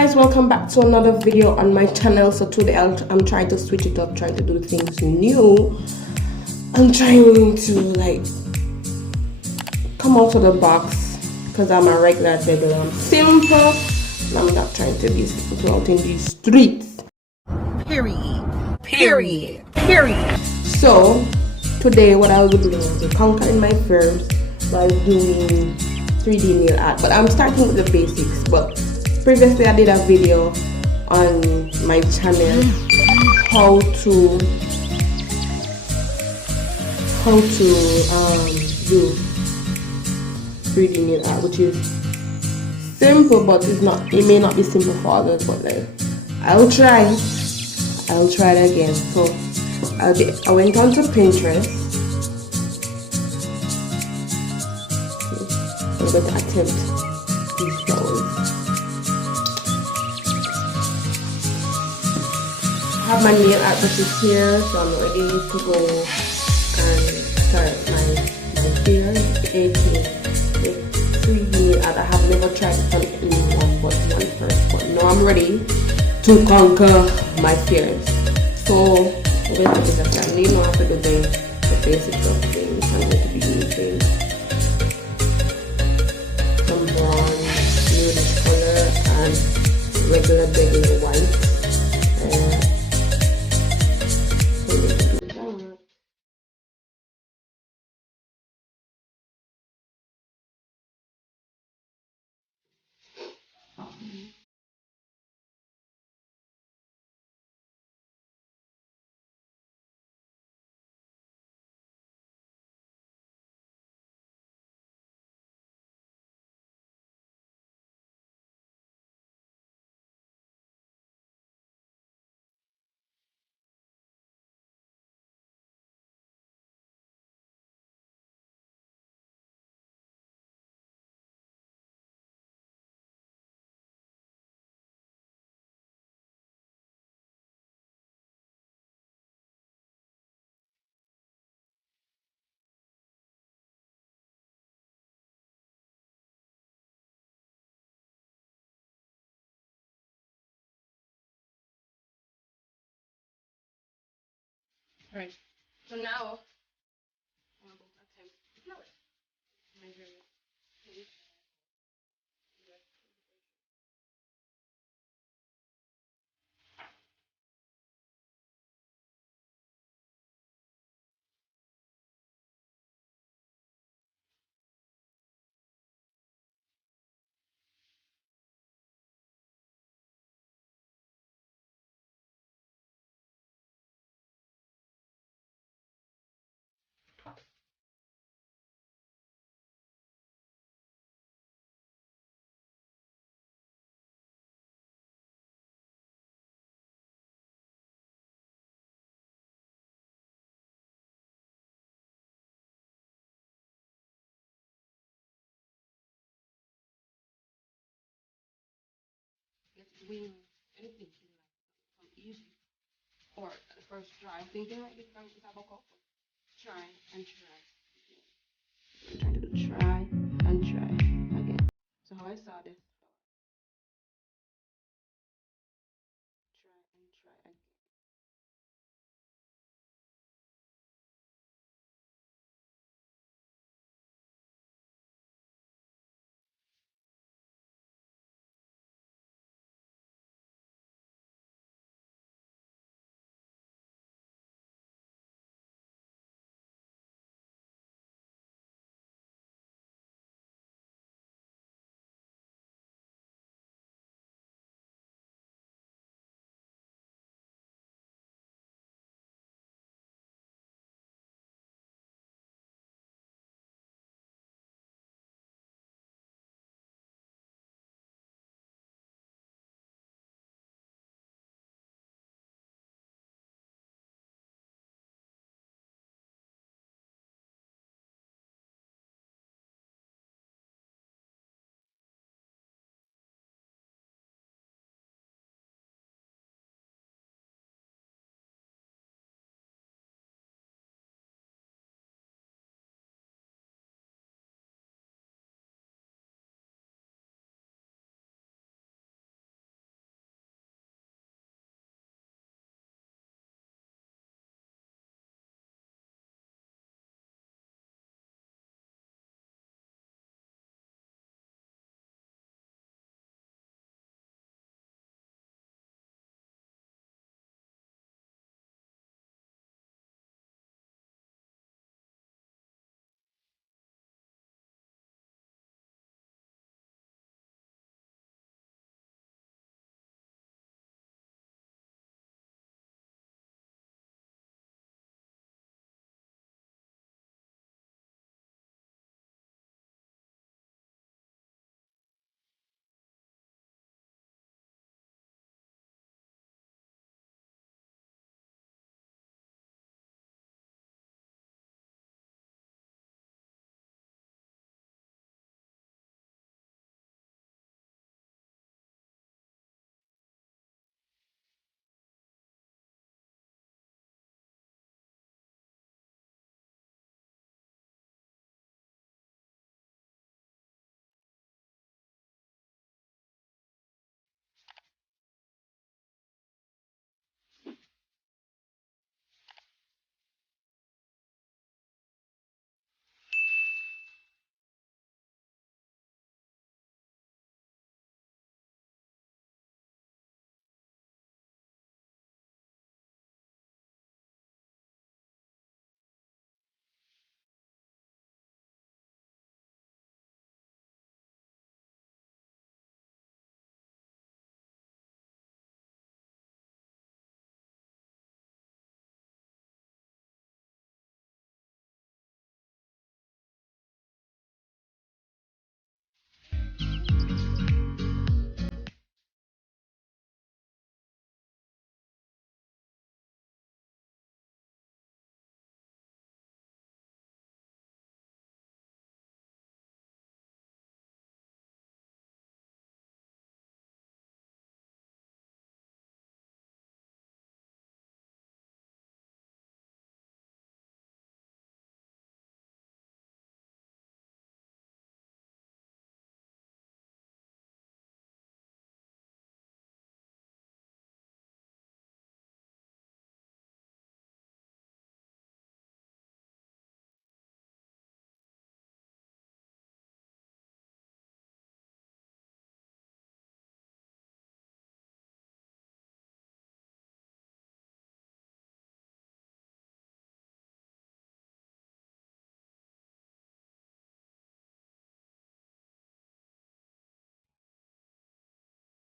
Guys, welcome back to another video on my channel. So today I'm trying to switch it up, trying to do things new. I'm trying to like come out of the box because I'm a regular digger. I'm simple and I'm not trying to be simple out in these streets. Period. So today what I will be doing is conquering my fears by doing 3D nail art, but I'm starting with the basics. But previously I did a video on my channel how to do 3D nail art, which is simple, but it may not be simple for others, but like I'll try it again. So I went on to Pinterest. I'm going to attempt these flowers. I have my nail art brushes here, so I'm ready to go and start my fears, aka the 3D nail art. I have never tried it on anyone but one first, but now I'm ready to conquer my fears. So I'm going to take a time. You know how to do the basics of things. I'm going to be using some brown, nude color, and regular white. Right. So now I'm going to attempt the flowers. Let's win anything in life. From easy or the first try. Thinking like this can be a couple. Try and try. Try and try again. So how I saw this.